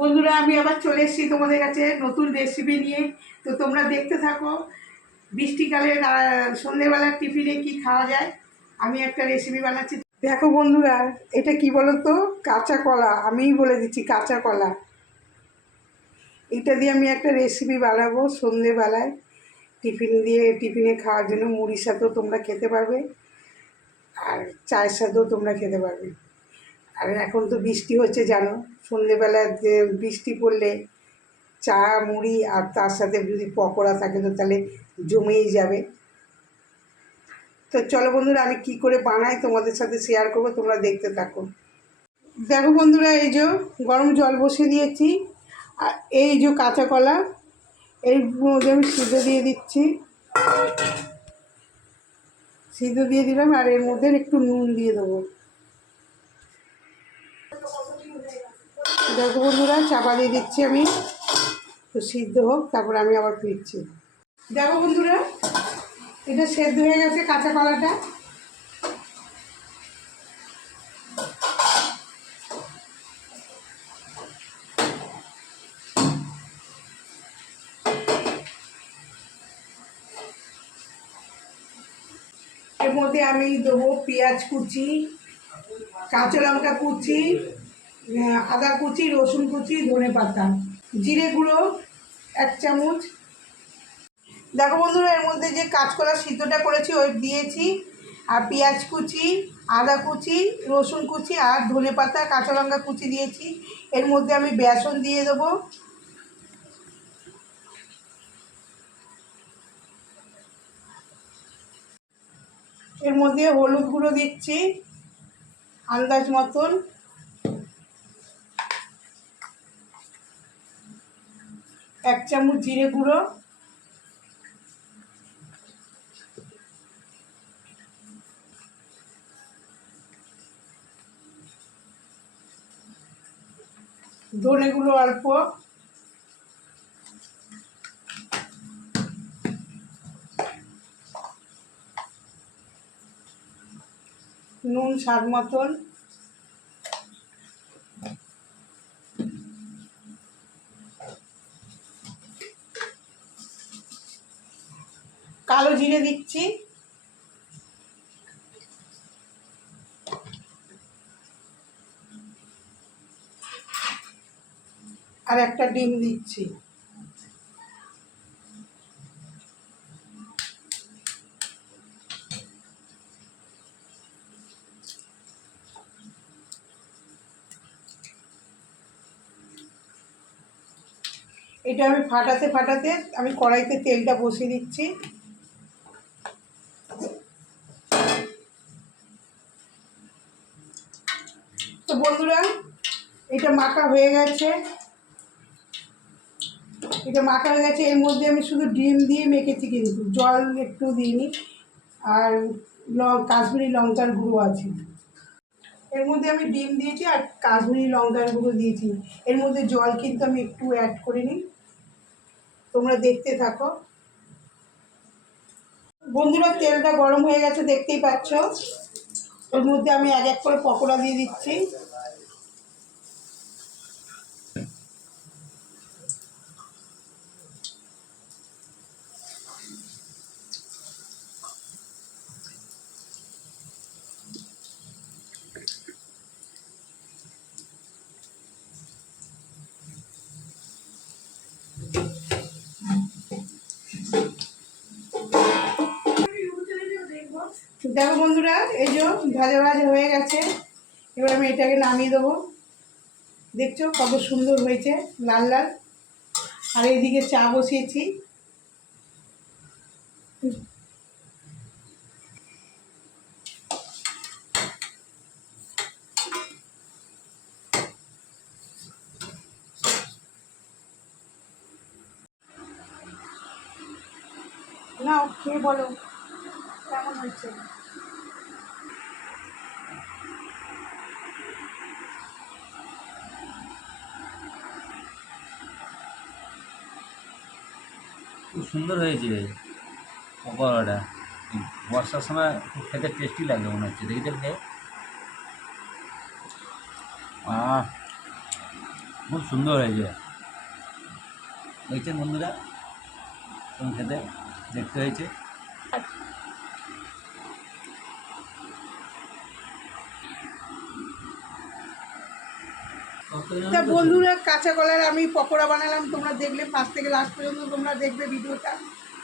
বন্ধুরা, আমি আবার চলে এসেছি তোমাদের কাছে নতুন রেসিপি নিয়ে। তো তোমরা দেখতে থাকো বৃষ্টিকালে সন্ধেবেলার টিফিনে কি খাওয়া যায়। আমি একটা রেসিপি বানাচ্ছি, দেখো বন্ধুরা। এটা কি বলো তো, কাঁচা কলা। আমিই বলে দিচ্ছি, কাঁচা কলা। এটা দিয়ে আমি একটা রেসিপি বানাবো সন্ধেবেলায় টিফিনে খাওয়ার জন্য। মুড়ির সাথেও তোমরা খেতে পারবে, আর চায়ের সাথেও তোমরা খেতে পারবে। আর এখন তো বৃষ্টি হচ্ছে জানো, সন্ধেবেলা যে বৃষ্টি পড়লে চা মুড়ি আর তার সাথে যদি পকোড়া থাকে তো তাহলে জমেই যাবে। তো চলো বন্ধুরা, আমি কি করে বানাই তোমাদের সাথে শেয়ার করবো, তোমরা দেখতে থাকো। দেখো বন্ধুরা, এই যে গরম জল বসিয়ে দিয়েছি, আর এই যে কাঁচা কলা, এর মধ্যে আমি সিদ্ধ দিয়ে দিচ্ছি। সিদ্ধ দিয়ে দিলাম, আর এর মধ্যে একটু নুন দিয়ে দেবো। দেখো বন্ধুরা, চাপা দিয়ে দিচ্ছি আমি, তো সিদ্ধ হোক, তারপর আমি আবার ফিরছি। দেখো বন্ধুরা, এটা সেদ্ধ হয়ে গেছে কাঁচা কলাটা। এর মধ্যে আমি দেবো পেঁয়াজ কুচি, কাঁচা লঙ্কা কুচি, আদা কুচি, রসুন কুচি, ধনে পাতা, জিরে গুঁড়ো 1 চামচ। দেখো বন্ধুরা, এর মধ্যে যে কাঁচকলা সিদ্ধটা করেছি ওই দিয়েছি, আর পেঁয়াজ কুচি, আদা কুচি, রসুন কুচি আর ধনে পাতা, কাঁচা লঙ্কা কুচি দিয়েছি। এর মধ্যে আমি বেসন দিয়ে দেবো। এর মধ্যে হলুদ গুঁড়ো দিচ্ছি আন্দাজ মতন, 1 চামচ জিরে গুঁড়ো, ধনে গুঁড়ো অল্প, নুন স্বাদ মতন, কালো জিরে দিচ্ছি, আর একটা ডিম দিচ্ছি। এটা আমি ফাটাতে ফাটাতে আমি কড়াইতে তেলটা বসিয়ে দিচ্ছি। তো বন্ধুরা, এটা মাখা হয়ে গেছে, এর মধ্যে আমি শুধু ডিম দিয়ে মেখেছি, কিন্তু জল একটু দিইনি। আর কাশ্মীরি লঙ্কার গুঁড়ো আছে এর মধ্যে, আমি ডিম দিয়েছি আর কাশ্মীরি লঙ্কার গুঁড়ো দিয়েছি। এর মধ্যে জল কিন্তু আমি একটু অ্যাড করিনি, তোমরা দেখতে থাকো। বন্ধুরা, তেলটা গরম হয়ে গেছে, দেখতেই পাচ্ছ। ওর মধ্যে আমি এক এক করে পকোড়া দিয়ে দিচ্ছি। দেখো বন্ধুরা, এই যে ভাজা ভাজা হয়ে গেছে, এবার আমি এটাকে নামিয়ে দেবো। দেখছো কত সুন্দর হয়েছে, লাল লাল। আর এইদিকে চা বসিয়েছি। নাও, খেয়ে বলো কেমন হয়েছে। খুব সুন্দর হয়েছে পকোড়াটা। বর্ষার সময় খুব খেতে টেস্টি লাগবে মনে হচ্ছে, দেখি তো খেয়ে। খুব সুন্দর হয়েছে। দেখছেন বন্ধুরা কেমন খেতে দেখতে হয়েছে। তা বন্ধুরা, কাঁচা কলার আমি পকোড়া বানালাম, তোমরা দেখলে ফার্স্ট থেকে লাস্ট পর্যন্ত তোমরা দেখবে ভিডিওটা,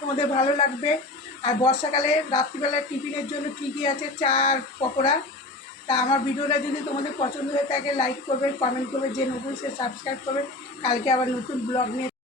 তোমাদের ভালো লাগবে। আর বর্ষাকালে রাত্রিবেলার টিফিনের জন্য কী কী আছে, চা আর পকোড়া। তা আমার ভিডিওটা যদি তোমাদের পছন্দ হয়ে থাকে লাইক করবে, কমেন্ট করবে, যে নতুন সে সাবস্ক্রাইব করবে। কালকে আবার নতুন ব্লগ নিয়ে